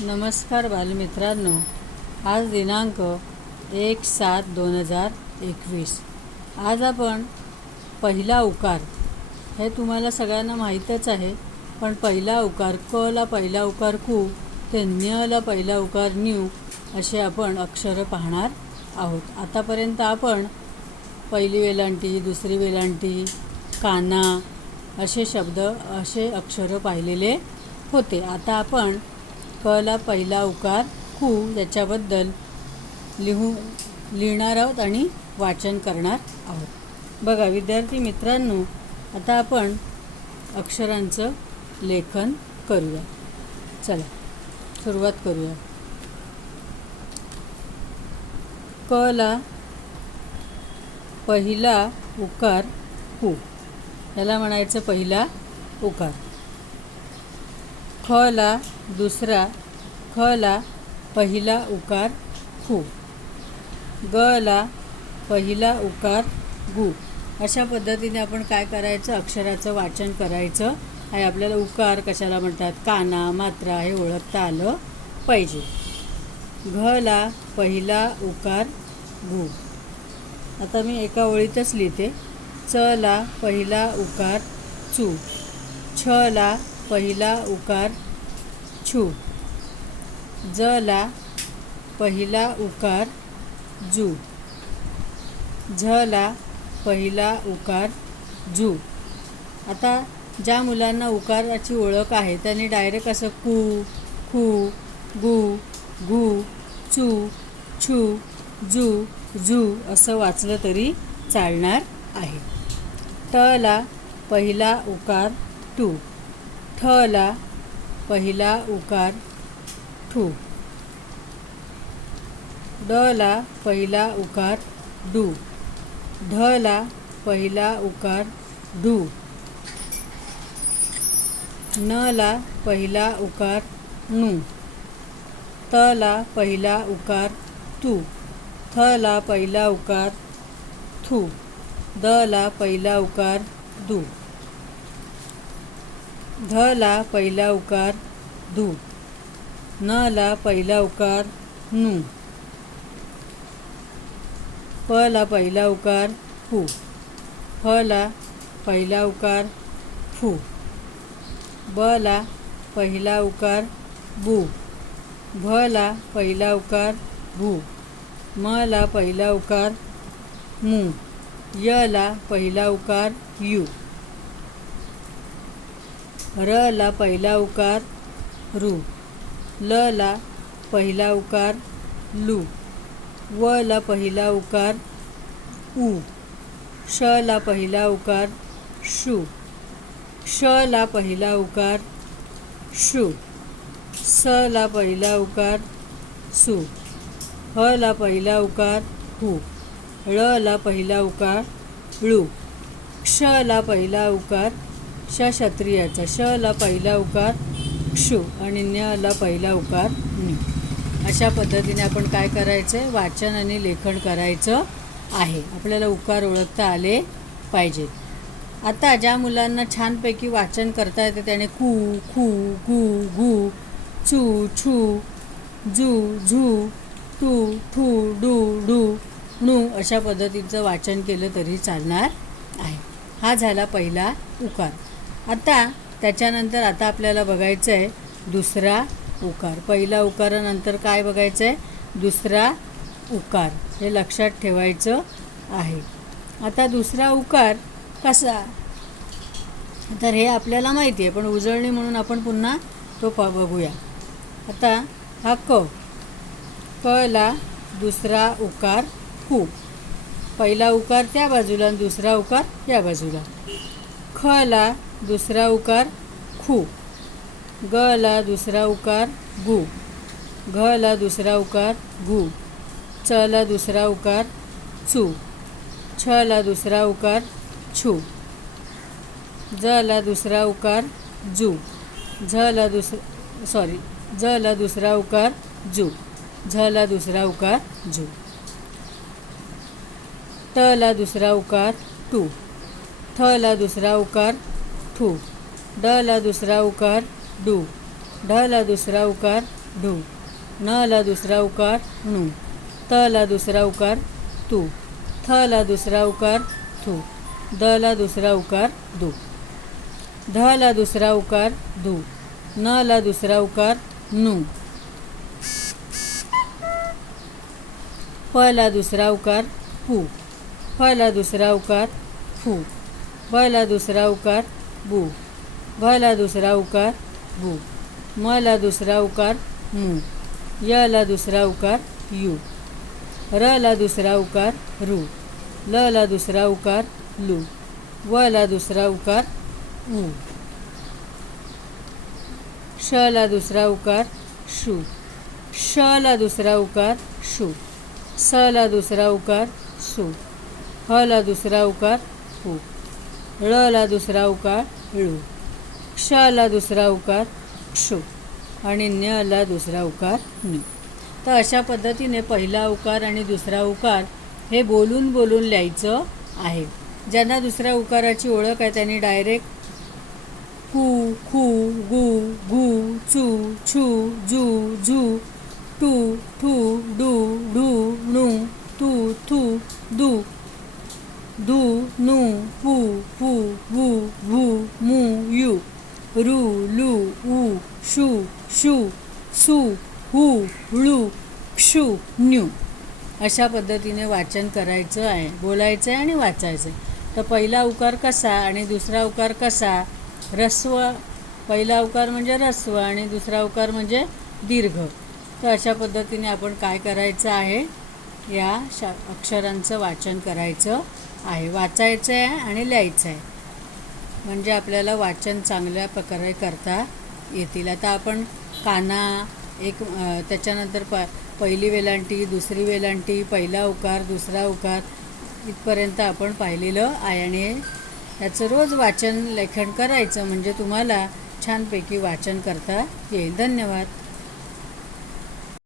नमस्कार बालमित्रांनो, आज दिनांक 1/7/2021. आज आपण पहिला उकार, हे तुम्हाला सगळ्यांना माहीतच आहे, पण पहिला उकार क ला पहिला उकार कू ते न्य ला पहिला उकार न्यू असे आपण अक्षरं पाहणार आहोत. आतापर्यंत आपण पहिली वेलांटी, दुसरी वेलांटी, काना असे शब्द, असे अक्षरं पाहिलेले होते. आता आपण क ला पहिला उकार कू याच्याबद्दल लिहिणार आहोत आणि वाचन करणार आहोत. बघा विद्यार्थी मित्रांनो, आता आपण अक्षरांचं लेखन करूया. चला सुरुवात करूया. क ला पहिला उकार कू, याला म्हणायचं पहिला उकार. ख ला दुसरा, ख ला पहिला उकार खू, ग ला पहिला उकार गु. अशा पद्धतीने आपण काय करायचं, अक्षराचं वाचन करायचं आहे. आपल्याला उकार कशाला म्हणतात, काना, मात्रा हे ओळखता आलं पाहिजे. घ ला पहिला उकार गु. आता मी एका ओळीतच लिहिते. च ला पहिला उकार चू, छ ला पहिला उकार छू, ज ला पहिला उकार जू, झ ला पहिला उकार जू. आता ज्या मुलांना उकाराची ओळख आहे त्यांनी डायरेक्ट असं कू, खू, गू, गू, चू, छू, जू, जू असं वाचलं तरी चालणार आहे. ट ला पहिला उकार टू, ठ ला पहिला उकार ठू, ड ला पहिला उकार डू, ढ ला पहिला उकार डू, न ला पहिला उकार नू, त ला पहिला उकार तू, थ ला पहिला उकार थू, द ला पहिला उकार दू, ध ला पहिला उकार धू, न ला पहिला उकार नू, प ला पहिला उकार पू, फ ला पहिला उकार फू, ब ला पहिला उकार बू, भ ला पहिला उकार भू, म ला पहिला उकार मू, य ला पहिला उकार यू, र ला पहिला उकार रू, ल ला पहिला उकार लू, व ला पहिला उकार ऊ, श ला पहिला उकार शू, श ला पहिला उकार शू, स ला पहिला उकार सू, ह ला पहिला उकार हू, ळ ला पहिला उकार ळू, क्ष ला पहिला उकार श क्षत्रियाचा, श ला पहिला उकार क्षू आणि न्य ला पहिला उकार न्यू. अशा पद्धतीने आपण काय करायचं आहे, वाचन आणि लेखन करायचं आहे. आपल्याला उकार ओळखता आले पाहिजे. आता ज्या मुलांना छानपैकी वाचन करता येते त्याने कू, खू, गू, गू, चू, छू, जू, झू, टू, ठू, डू, डू, णू अशा पद्धतीचं वाचन केलं तरी चालणार आहे. हा झाला पहिला उकार. आता त्याच्यानंतर आता आपल्याला बघायचं आहे दुसरा उकार. पहिला उकारानंतर काय बघायचं आहे, दुसरा उकार. हे लक्षात ठेवायचं आहे. आता दुसरा उकार कसा, तर हे आपल्याला माहिती आहे, पण उजळणी म्हणून आपण पुन्हा तो बघूया. आता हा क, क ला दुसरा उकार कू. पहिला उकार त्या बाजूला आणि दुसरा उकार या बाजूला. ख ला दुसरा उकार खू, ग ला दुसरा उकार गू, घ ला दुसरा उकार गू, च ला दुसरा उकार चू, छ ला दुसरा उकार छू, ज ला दुसरा उकार जू, ज ला दुसरा उकार जू, झ ला दुसरा उकार जू, ट ला दुसरा उकार टू, थ ला दुसरा उकार ठू, ड ला दुसरा उकार डू, ढ ला दुसरा उकार ढू. न ला दुसरा उकार णू. त ला दुसरा उकार तू. थ ला दुसरा उकार थू. द ला दुसरा उकार दू. ध ला दुसरा उकार धू. न ला दुसरा उकार नू. प ला दुसरा उकार पू. फ ला दुसरा उकार फू. ब ला दुसरा उकार बू. भ ला दुसरा उकार बू. म ला दुसरा उकार मू. य ला दुसरा उकार यू. र ला दुसरा उकार रू. ल ला दुसरा उकार लू. व ला दुसरा उकार ऊ. श ला दुसरा उकार शू. श ला दुसरा उकार शू. स ला दुसरा उकार सू. ह ला दुसरा उकार हू. ळ ला दुसरा उकार ळू. क्ष ला दुसरा उकार क्षू आणि न्य ला दुसरा उकार न्यू. तर अशा पद्धतीने पहिला उकार आणि दुसरा उकार हे बोलून बोलून लिहायचं आहे. ज्यांना दुसऱ्या उकाराची ओळख आहे त्यांनी डायरेक्ट कू, खू, गू, घू, चू, छू, जू, झू, टू, ठू, डू, ढू, णू, तू, थू, दू, धू, नू, पू, फू, वू, भू, मू, यू, रू, लू, ऊ, शू, शू, सू, हू, ळू, क्षू, न्यू अशा पद्धतीने वाचन करायचं आहे, बोलायचं आहे आणि वाचायचं आहे. तर पहिला उकार कसा आणि दुसरा उकार कसा. ऱ्हस्व पहिला उकार म्हणजे ऱ्हस्व आणि दुसरा उकार म्हणजे दीर्घ. तर अशा पद्धतीने आपण काय करायचं आहे, या अक्षरांचं वाचन करायचं आहे, वाचायचं आहे आणि लिहायचं आहे. म्हणजे आपल्याला वाचन चांगल्या प्रकारे करता येतील. आता आपण काना एक त्याच्यानंतर पहिली वेलांटी, दुसरी वेलांटी, पहिला उकार, दुसरा उकार इथपर्यंत आपण पाहिलेलं आहे आणि याचं रोज वाचन लेखन करायचं म्हणजे तुम्हाला छानपैकी वाचन करता येईल. धन्यवाद.